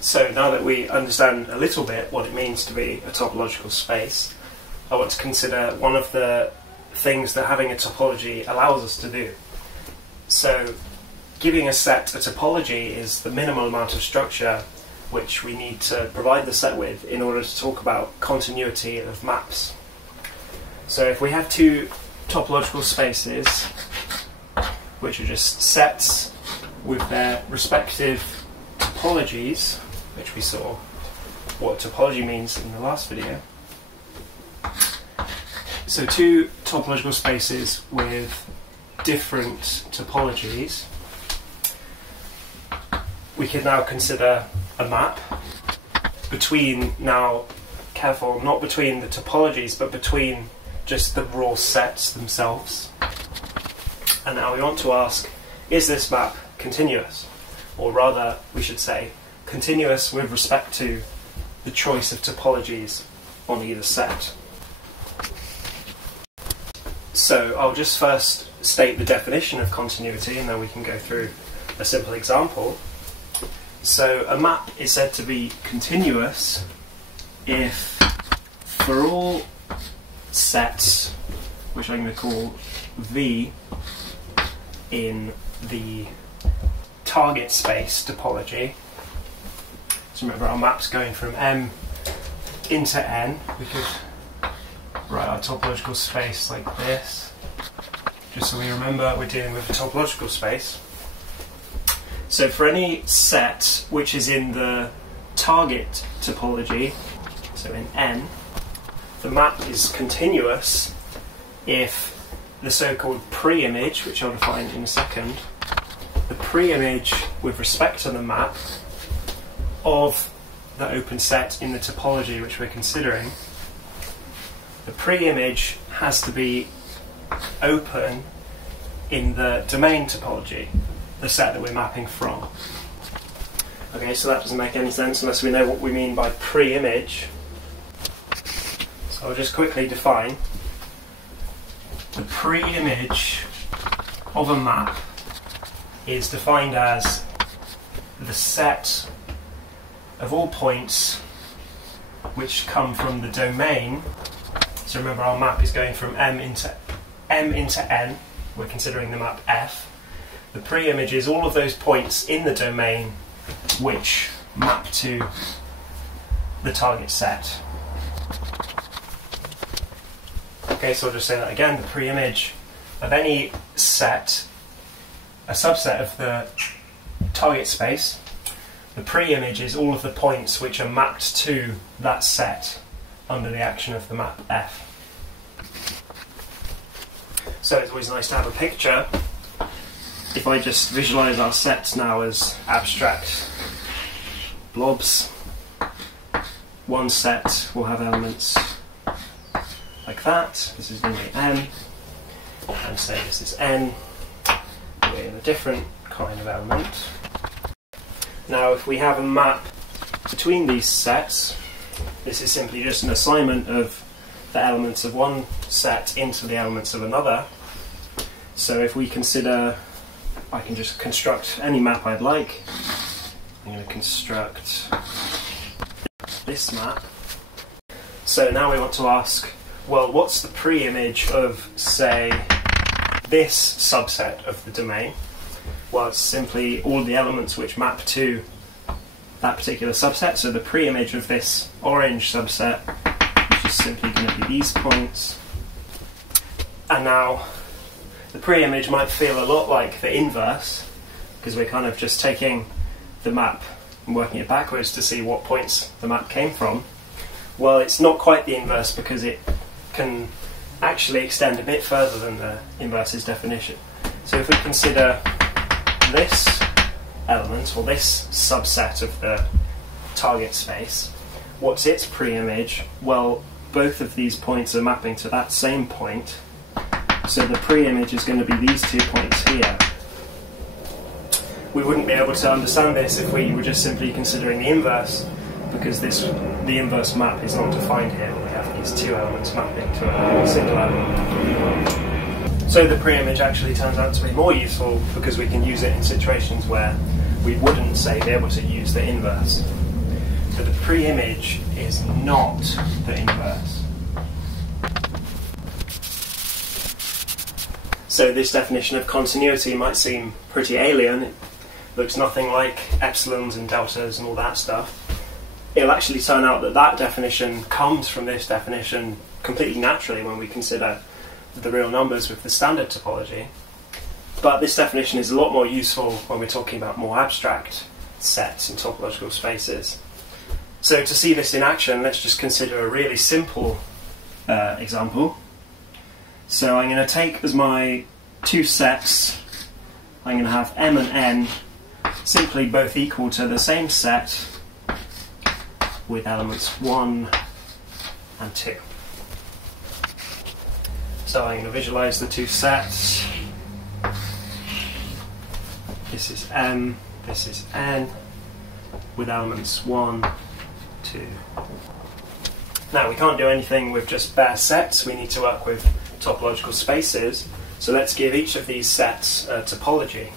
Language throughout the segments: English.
So now that we understand a little bit what it means to be a topological space, I want to consider one of the things that having a topology allows us to do. So giving a set a topology is the minimal amount of structure which we need to provide the set with in order to talk about continuity of maps. So if we have two topological spaces which are just sets with their respective topologies, which we saw what topology means in the last video. So two topological spaces with different topologies. We can now consider a map between, now careful, not between the topologies but between just the raw sets themselves. And now we want to ask, is this map continuous? Or rather, we should say, continuous with respect to the choice of topologies on either set. So I'll just first state the definition of continuity and then we can go through a simple example. So a map is said to be continuous if for all sets, which I'm going to call V in the target space topology. So remember our map's going from M into N. We could write our topological space like this, just so we remember we're dealing with a topological space. So for any set which is in the target topology, so in N, the map is continuous if the so-called pre-image, which I'll define in a second, the pre-image with respect to the map of the open set in the topology which we're considering, the pre-image has to be open in the domain topology, the set that we're mapping from. Okay, so that doesn't make any sense unless we know what we mean by pre-image. So I'll just quickly define. The pre-image of a map is defined as the set of all points which come from the domain. So remember our map is going from M into N, we're considering the map F. The pre-image is all of those points in the domain which map to the target set. Okay, so I'll just say that again. The pre-image of any set, a subset of the target space, the pre-image is all of the points which are mapped to that set under the action of the map F. So it's always nice to have a picture. If I just visualize our sets now as abstract blobs, one set will have elements like that. This is going to be M, and say this is N with a different kind of element. Now if we have a map between these sets, this is simply just an assignment of the elements of one set into the elements of another. So if we consider, I can just construct any map I'd like. I'm going to construct this map. So now we want to ask, well, what's the pre-image of, say, this subset of the domain? Well, it's simply all the elements which map to that particular subset. So the pre-image of this orange subset, which is simply going to be these points. And now the pre-image might feel a lot like the inverse, because we're kind of just taking the map and working it backwards to see what points the map came from. Well, it's not quite the inverse because it can actually extend a bit further than the inverse's definition. So if we consider this element, or this subset of the target space, what's its pre-image? Well, both of these points are mapping to that same point, so the pre-image is going to be these 2 points here. We wouldn't be able to understand this if we were just simply considering the inverse, because the inverse map is not defined here. We have is two elements mapping to a single element. So the pre-image actually turns out to be more useful because we can use it in situations where we wouldn't, say, be able to use the inverse. So the pre-image is not the inverse. So this definition of continuity might seem pretty alien. It looks nothing like epsilons and deltas and all that stuff. It'll actually turn out that that definition comes from this definition completely naturally when we consider the real numbers with the standard topology. But this definition is a lot more useful when we're talking about more abstract sets and topological spaces. So to see this in action, let's just consider a really simple example. So I'm going to take as my two sets, I'm going to have M and N simply both equal to the same set with elements 1 and 2. So I'm going to visualize the two sets. This is M, this is N, with elements 1, 2. Now we can't do anything with just bare sets, we need to work with topological spaces. So let's give each of these sets a topology,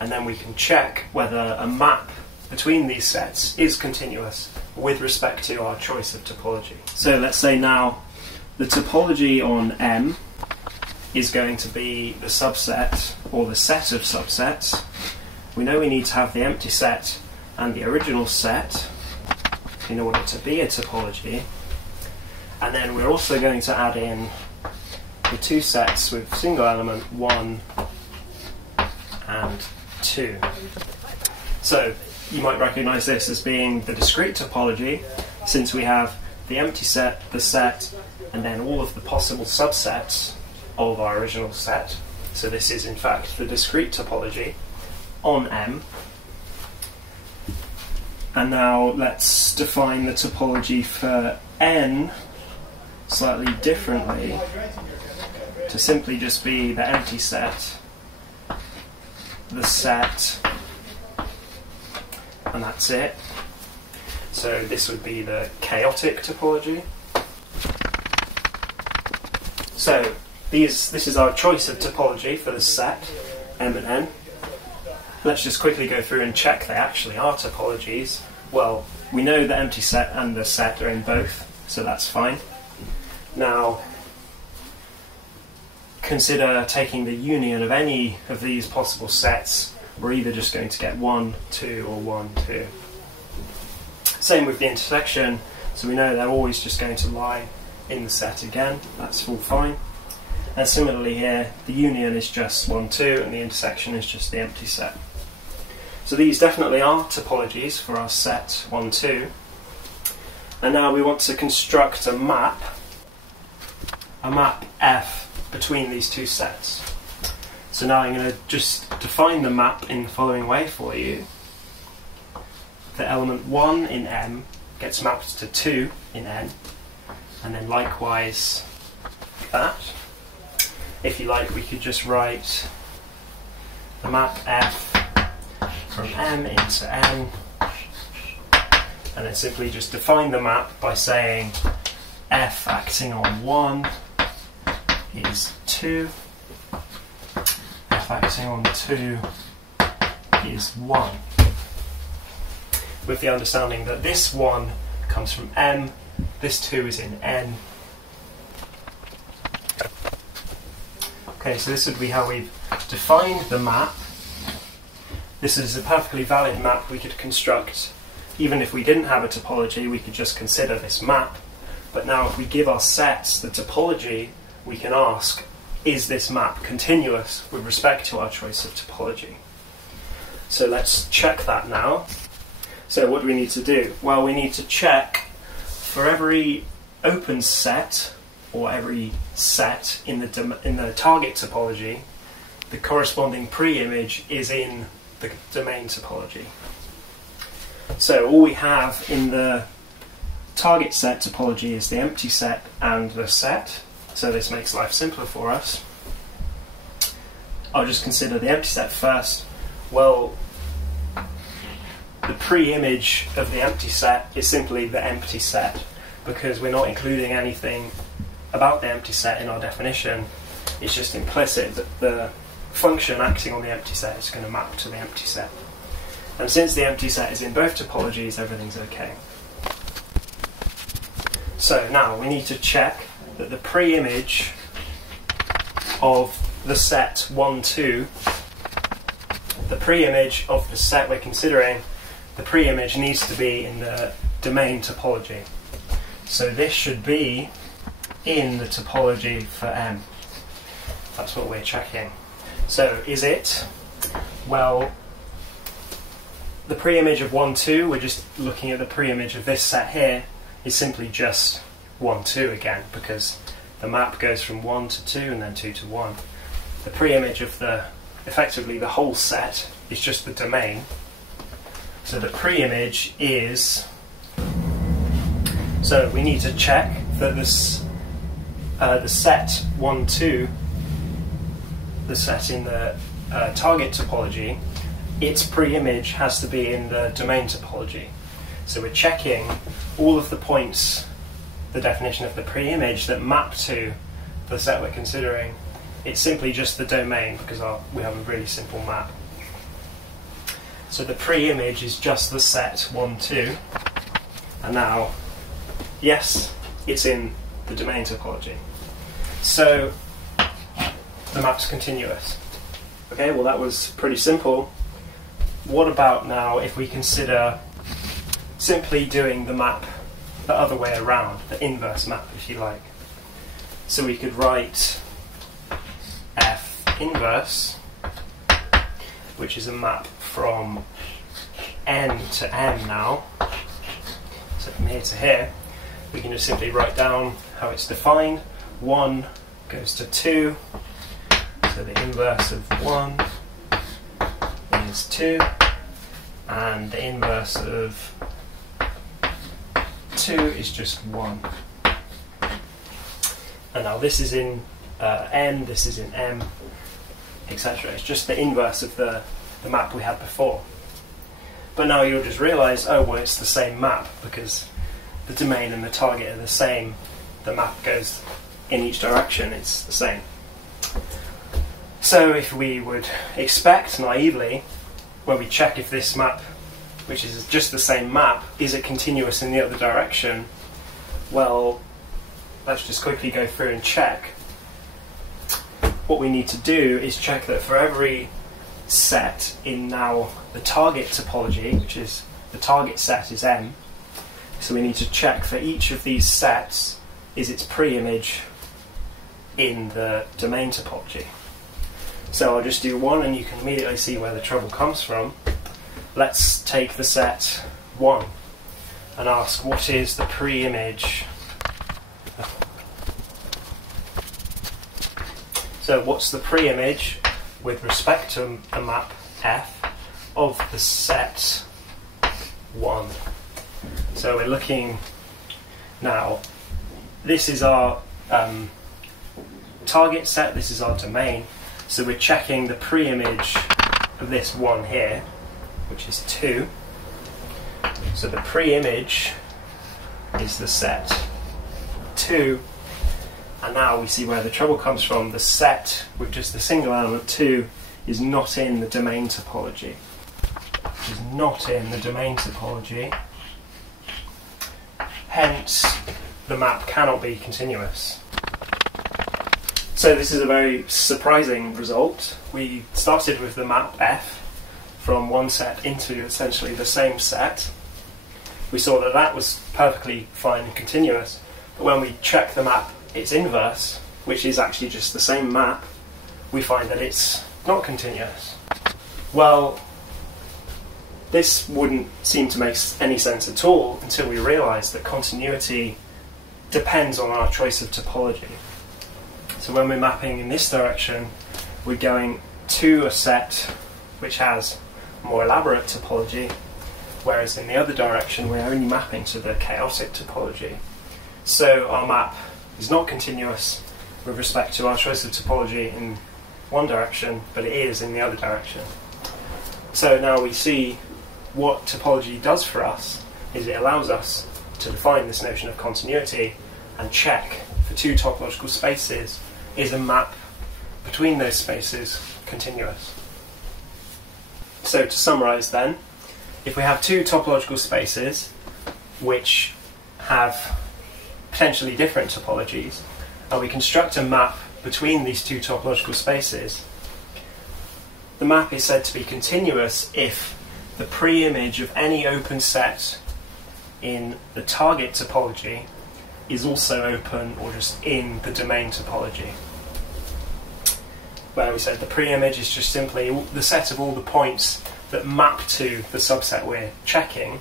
and then we can check whether a map between these sets is continuous with respect to our choice of topology. So let's say now the topology on M is going to be the subset, or the set of subsets. We know we need to have the empty set and the original set in order to be a topology. And then we're also going to add in the two sets with single element 1 and 2. So you might recognize this as being the discrete topology, since we have the empty set, the set, and then all of the possible subsets of our original set. So this is in fact the discrete topology on M. And now let's define the topology for N slightly differently, to simply just be the empty set, the set, and that's it. So this would be the chaotic topology. So this is our choice of topology for the set, M and N. Let's just quickly go through and check they actually are topologies. Well, we know the empty set and the set are in both, so that's fine. Now, consider taking the union of any of these possible sets. We're either just going to get 1, 2, or 1, 2. Same with the intersection, so we know they're always just going to lie in the set again. That's all fine. And similarly here, the union is just 1, 2, and the intersection is just the empty set. So these definitely are topologies for our set 1, 2. And now we want to construct a map F between these two sets. So now I'm going to just define the map in the following way for you. The element 1 in M gets mapped to 2 in N, and then likewise that. If you like, we could just write the map F from M into N, and then simply just define the map by saying F acting on 1 is 2, F acting on 2 is 1, with the understanding that this 1 comes from M, this 2 is in N. Okay, so this would be how we've defined the map. This is a perfectly valid map we could construct. Even if we didn't have a topology, we could just consider this map. But now if we give our sets the topology, we can ask, is this map continuous with respect to our choice of topology? So let's check that now. So what do we need to do? Well, we need to check for every open set, or every set in the target topology, the corresponding pre-image is in the domain topology. So all we have in the target set topology is the empty set and the set, so this makes life simpler for us. I'll just consider the empty set first. Well, the pre-image of the empty set is simply the empty set. because we're not including anything about the empty set in our definition. It's just implicit that the function acting on the empty set is going to map to the empty set. And since the empty set is in both topologies, everything's okay. So now we need to check that the pre-image of the set 1, 2, the pre-image of the set we're considering, the pre-image needs to be in the domain topology. So this should be in the topology for M. That's what we're checking. So is it? Well, the pre-image of 1, 2, we're just looking at the pre-image of this set here, is simply just 1, 2 again, because the map goes from 1 to 2 and then 2 to 1. The pre-image of effectively the whole set is just the domain. So the pre-image is... So we need to check that the set 1, 2, the set in the target topology, its pre-image has to be in the domain topology. So we're checking all of the points, the definition of the pre-image that map to the set we're considering. It's simply just the domain because we have a really simple map. So the pre-image is just the set 1, 2, and now, yes, it's in the domain topology. So the map's continuous. Okay, well that was pretty simple. What about now if we consider simply doing the map the other way around, the inverse map if you like. So we could write F inverse, which is a map from N to M now. So from here to here, we can just simply write down how it's defined. 1 goes to 2, so the inverse of 1 is 2, and the inverse of 2 is just 1. And now this is in N, this is in M, etc. It's just the inverse of the map we had before. But now you'll just realise, oh well, it's the same map because the domain and the target are the same. The map goes in each direction, it's the same. So if we would expect naively, when we check if this map, which is just the same map, is it continuous in the other direction? Well, let's just quickly go through and check. What we need to do is check that for every set in now the target topology, which is the target set is M, so we need to check for each of these sets is its pre-image in the domain topology. So I'll just do one and you can immediately see where the trouble comes from. Let's take the set 1 and ask what is the pre-image. So what's the pre-image with respect to a map F of the set 1? So we're looking now, this is our target set, this is our domain, so we're checking the pre-image of this 1 here, which is 2. So the pre-image is the set 2, and now we see where the trouble comes from. The set with just the single element 2 is not in the domain topology. Is not in the domain topology. Hence, the map cannot be continuous. So this is a very surprising result. We started with the map F from one set into essentially the same set. We saw that that was perfectly fine and continuous, but when we check the map its inverse, which is actually just the same map, we find that it's not continuous. Well, this wouldn't seem to make any sense at all until we realise that continuity depends on our choice of topology. So when we're mapping in this direction, we're going to a set which has more elaborate topology, whereas in the other direction we're only mapping to the chaotic topology. So our map is not continuous with respect to our choice of topology in one direction, but it is in the other direction. So now we see what topology does for us is it allows us to define this notion of continuity and check for two topological spaces, is a map between those spaces continuous? So to summarise then, if we have two topological spaces which have potentially different topologies, and we construct a map between these two topological spaces, the map is said to be continuous if the pre-image of any open set in the target topology is also open or just in the domain topology. Where we said the pre-image is just simply the set of all the points that map to the subset we're checking.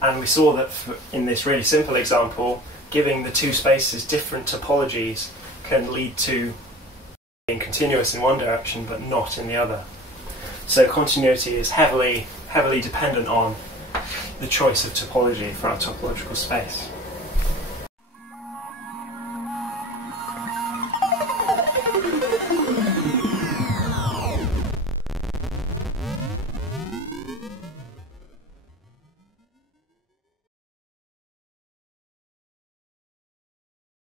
And we saw that in this really simple example, giving the two spaces different topologies can lead to being continuous in one direction but not in the other. So continuity is heavily dependent on the choice of topology for our topological space.